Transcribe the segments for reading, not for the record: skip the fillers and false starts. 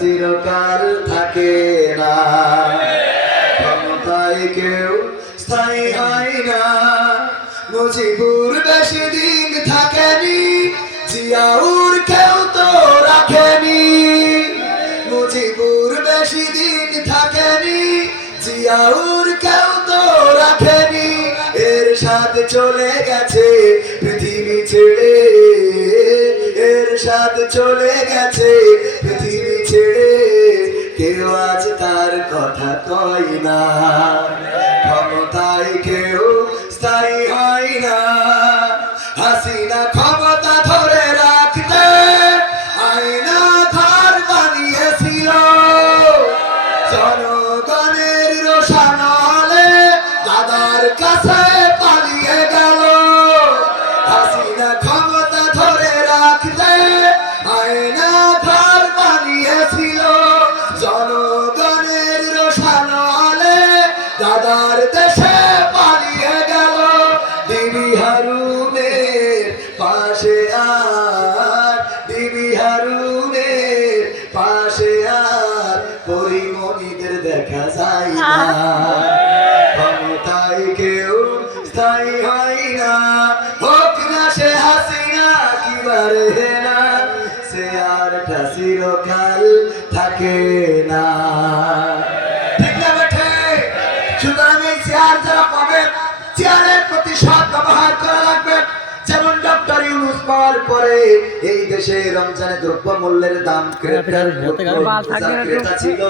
চিরকাল থাকে না, ক্ষমতায় কেউ স্থায়ী হয় না। মুজিবুর বেশি দিন থাকেনি, জিয়াউর কেউ তো রাখেনি। মুজিবুর বেশি দিন থাকেনি, জিয়াউর কেউ তো রাখেনি। এরশাদ চলে গেছে পৃথিবী ছেড়ে, এরশাদ চলে গেছে পৃথিবী ছেড়ে। কেউ আজ তার কথা কয় না, ক্ষমতায় কেউ স্থায়ী হয় না। হাসিনা ক্ষমতা ধরে রাখতে আয়না ঘর বানিয়েছিল, জনগণের রোষানলে দাদার কাছে পালিয়ে গেল। হাসিনা ক্ষমতা ধরে রাখতে আয়না ঘর বানিয়েছিল, জনগণের রোষানলে দাদার দেশে পালিয়ে গেল। দিবি হারুনের পাশে আর, দিবি হারুনের পাশে আর পরিমণিদের দেখা যায় না। ক্ষমতায় কেউ স্থায়ী হয় না, হোক না সে হাসিনা কিবারে না, সে আর চিরকাল থাকে না। ঠিক না বেঠে? সুতরাং এই চেয়ার যারা পাবে, চেয়ারের প্রতি সৎ ব্যবহার করা লাগবে। যেমন ডক্টর ইউনূস পাওয়ার পরে এই দেশে রমজানে দ্রব্য মূল্যের দাম ক্রেতা ছিল,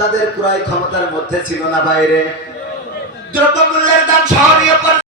তাদের ক্রয় ক্ষমতার মধ্যে ছিল না বাইরে। দ্রব্য মূল্যের দাম সহনীয়